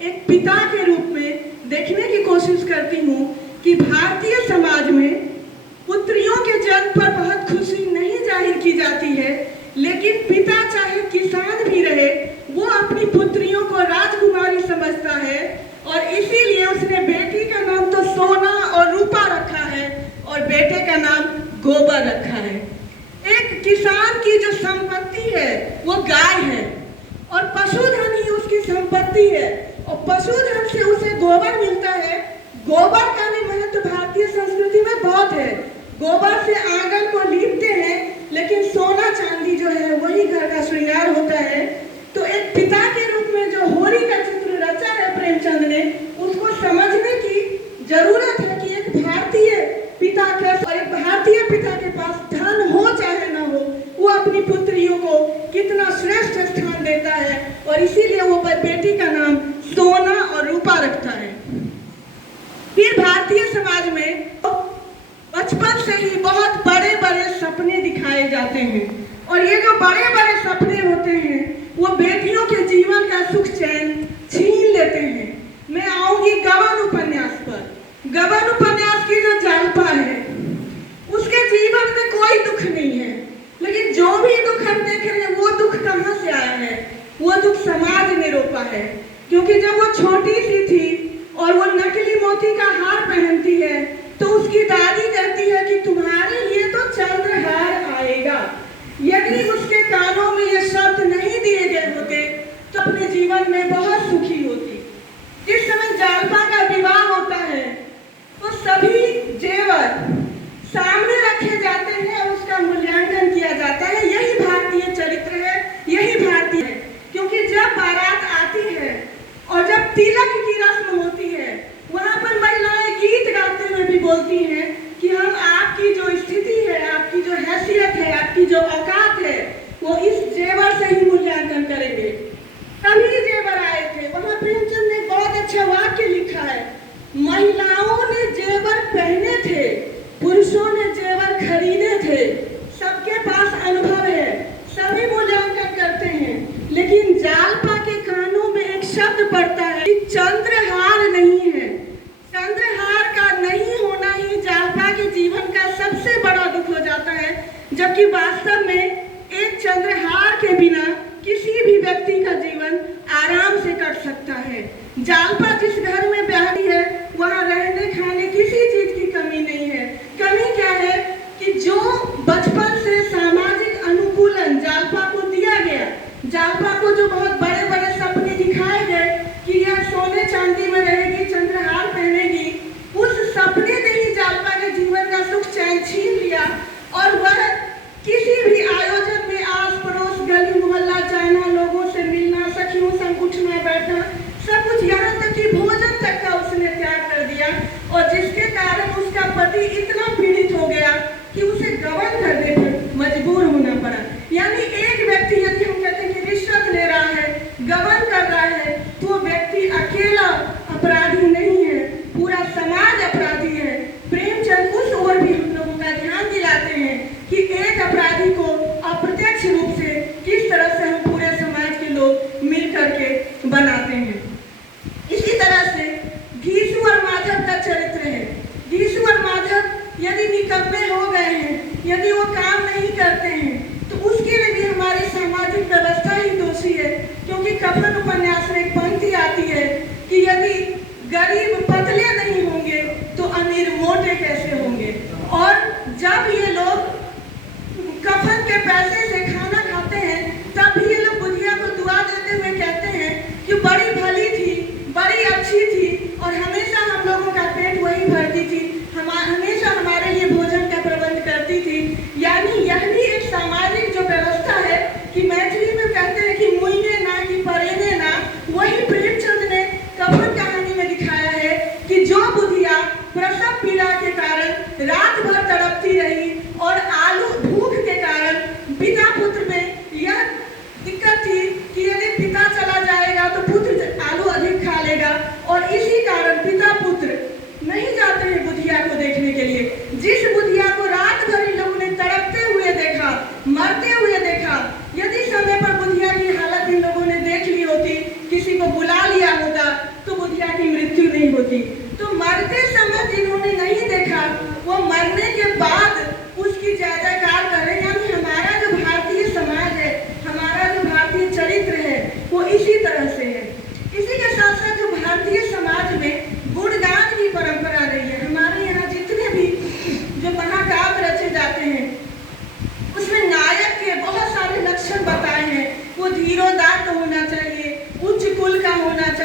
एक पिता के रूप में देखने की कोशिश करती हूँ कि भारतीय समाज में पुत्रियों के जन्म पर बहुत खुशी नहीं जाहिर की जाती है, लेकिन पिता चाहे किसान भी रहे वो अपनी पुत्रियों को राजकुमारी समझता है और इसीलिए उसने बेटी का नाम तो सोना और रूपा रखा है और बेटे का नाम गोबर रखा है। एक किसान की जो संपत्ति है वो गाय है और पशुधन ही उसकी संपत्ति है और पशुधन से उसे गोबर मिलता है। गोबर का भी महत्व भारतीय संस्कृति में बहुत है। गोबर से आंगन को लीपते हैं, लेकिन सोना चांदी जो है वही घर का श्रृंगार होता है। तो एक पिता के रूप में जो होरी का चित्र रचा है प्रेमचंद ने, उसको समझने की जरूरत है कि एक भारतीय पिता के और एक भारतीय पिता के पास धन हो चाहे ना हो, वो अपनी पुत्रियों को कितना श्रेष्ठ स्थान देता है और इसीलिए वो बेटी का नाम सोना और रूपा रखता है। फिर भारतीय समाज में बचपन से ही बहुत बड़े बड़े सपने दिखाए जाते हैं और ये जो बड़े बड़े सपने होते हैं वो बेटियों के जीवन का सुख चैन छीन लेते हैं। मैं आऊंगी गबन उपन्यास पर। गबन उपन्यास की जो जालपा है उसके जीवन में कोई दुख नहीं है, लेकिन जो भी दुख हम देख रहे हैं वो दुख कहाँ से आया है? वो दुख समाज ने रोपा है। क्योंकि जब वो छोटी सी थी और वो नकली मोती का हार पहनती है तो उसकी दादी कहती है कि तुम्हारे लिए तो चंद्रहार आएगा। यदि उसके कानों में ये शब्द नहीं दिए गए होते तो अपने जीवन में बहुत सुखी होती। जिस समय जालपा का विवाह होता है तो सभी जेवर सामने रखे जाते हैं और उसका मूल्यांकन किया जाता है। यही भारतीय चरित्र है, यही भारतीय है। क्योंकि जब बारात आती है और जब तिलक की रस्म होती है वहां पर महिलाएं गीत गाते हुए भी बोलती हैं कि हम आपकी जो स्थिति है, आपकी जो हैसियत है, आपकी जो औकात है वो इस जेवर से ही मूल्यांकन करेंगे। तभी जेवर आए थे। वहां प्रेमचंद ने बहुत अच्छा वाक्य लिखा है, महिलाओं ने जेवर पहने थे, पुरुषों ने जेवर खरीदे थे। सबके पास अनुभव है, सभी मूल्यांकन करते हैं, लेकिन जालपा के कानों में एक शब्द पड़ता है कि चंद्रहार नहीं है। चंद्रहार का नहीं होना ही जालपा के जीवन का सबसे बड़ा दुख हो जाता है, जबकि वास्तव में एक चंद्रहार के बिना किसी भी व्यक्ति का जीवन आराम से कट सकता है। जालपा जिस घर में ब्याही है वहां रहने खाने किसी चीज की कमी नहीं है। कमी क्या है कि जो बचपन से सामाजिक अनुकूलन जालपा को दिया गया, जालपा को जो बहुत बड़े बड़े सपने दिखाए गए कि यह सोने चांदी में रहेगी, चंद्रहार पहनेगी, उस सपने ने ही जालपा के जीवन का सुख चैन छीन लिया और वह किसी भी आयोजन में आस पड़ोस गली मोहल्ला जाना, लोगों से मिलना, सखियों संग उठना बैठना, सब कुछ, यहाँ तक कि भोजन तक का उसने त्याग कर दिया और जिसके कारण उसका पति इतना पीड़ित हो गया कि उसे गबन करने पर मजबूर होना पड़ा। यानी एक व्यक्ति, यदि हम कहते हैं कि रिश्वत ले रहा है, गबन कर रहा है, तो व्यक्ति अकेला अपराधी नहीं है, पूरा समाज अपराधी है। प्रेमचंद उस ओर भी हम लोगों का ध्यान दिलाते हैं कि एक अपराधी को अप्रत्यक्ष रूप से किस तरह से हम पूरे समाज के लोग मिल करके बनाते हैं। इसी तरह से घीसू और माधव का चरित्र है। घीसू और माधव यदि निकम्मे हो गए हैं, यदि वो काम नहीं करते हैं, तो उसके लिए भी हमारी सामाजिक व्यवस्था ही दोषी है। क्योंकि कफन उपन्यास में एक पंक्ति आती है कि यदि गरीब पतले नहीं होंगे तो अमीर मोटे कैसे होंगे। और जब ये लोग कफन के पैसे से खाना खाते हैं तब भी ये लोग बुधिया को दुआ देते हुए कहते हैं कि बड़ी भली थी, बड़ी अच्छी थी और हमेशा हम लोगों का पेट वही भरती थी, हमेशा हमारे लिए भोजन का प्रबंध करती थी। यानी यह भी एक सामाजिक जो व्यवस्था है कि मैथिली में कहते हैं कि मुइने ना कि परेने ना, वही प्रेमचंद ने कफन कहानी में दिखाया है कि जो बुधिया प्रसव पीड़ा के कारण रात भर तड़पती रही और आलू भूख के कारण पिता पुत्र में यह दिक्कत थी कि यदि पिता चला जाएगा तो पुत्र आलू अधिक खा लेगा और इसी कारण पिता पुत्र नहीं जाते हैं बुधिया को देखने के लिए। जिस बुधिया को रात भर इन लोगों ने तड़पते हुए देखा, मरते हुए देखा, यदि समय पर बुधिया की हालत इन लोगों ने देख ली होती, किसी को बुला लिया होता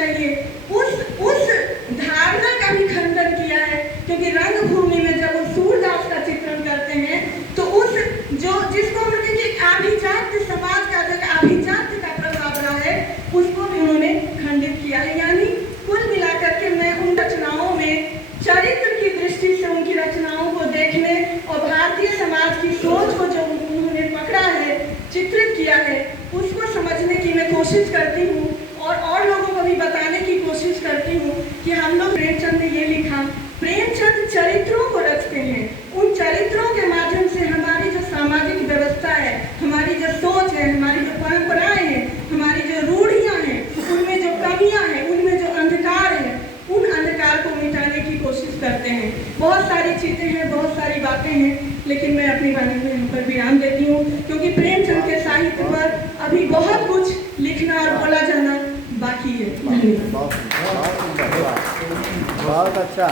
चाहिए, उस धारणा का भी खंडन किया है। क्योंकि रंगभूमि में जब वो सूरदास का चित्रण करते हैं तो उस जिसको हम कहते हैं आभिजात्य समाज का जो आभिजात्य का प्रभाव रहा है उसको भी उन्होंने खंडित किया है। यानी कुल मिलाकर के मैं उन रचनाओं में चरित्र की दृष्टि से उनकी रचनाओं को देखने और भारतीय समाज की सोच को जो उन्होंने पकड़ा है, चित्रित किया है, उसको समझने की मैं कोशिश करती हूँ और लोगों को भी बताने की कोशिश करती हूँ कि हम लोग प्रेमचंद ने ये लिखा, प्रेमचंद चरित्रों को रचते हैं। उन चरित्रों के माध्यम से हमारी जो सामाजिक व्यवस्था है, हमारी जो सोच है, हमारी जो परंपराएं हैं, हमारी जो रूढ़ियां हैं, उनमें जो कमियां हैं, उनमें जो अंधकार है, उन अंधकार को मिटाने की कोशिश करते हैं। बहुत सारी चीजें हैं, बहुत सारी बातें हैं, लेकिन मैं अपनी वाणी को यहाँ पर विराम देती हूँ क्योंकि प्रेमचंद के साहित्य पर अभी बहुत कुछ लिखना और बोला जाना बाकी है। बहुत अच्छा।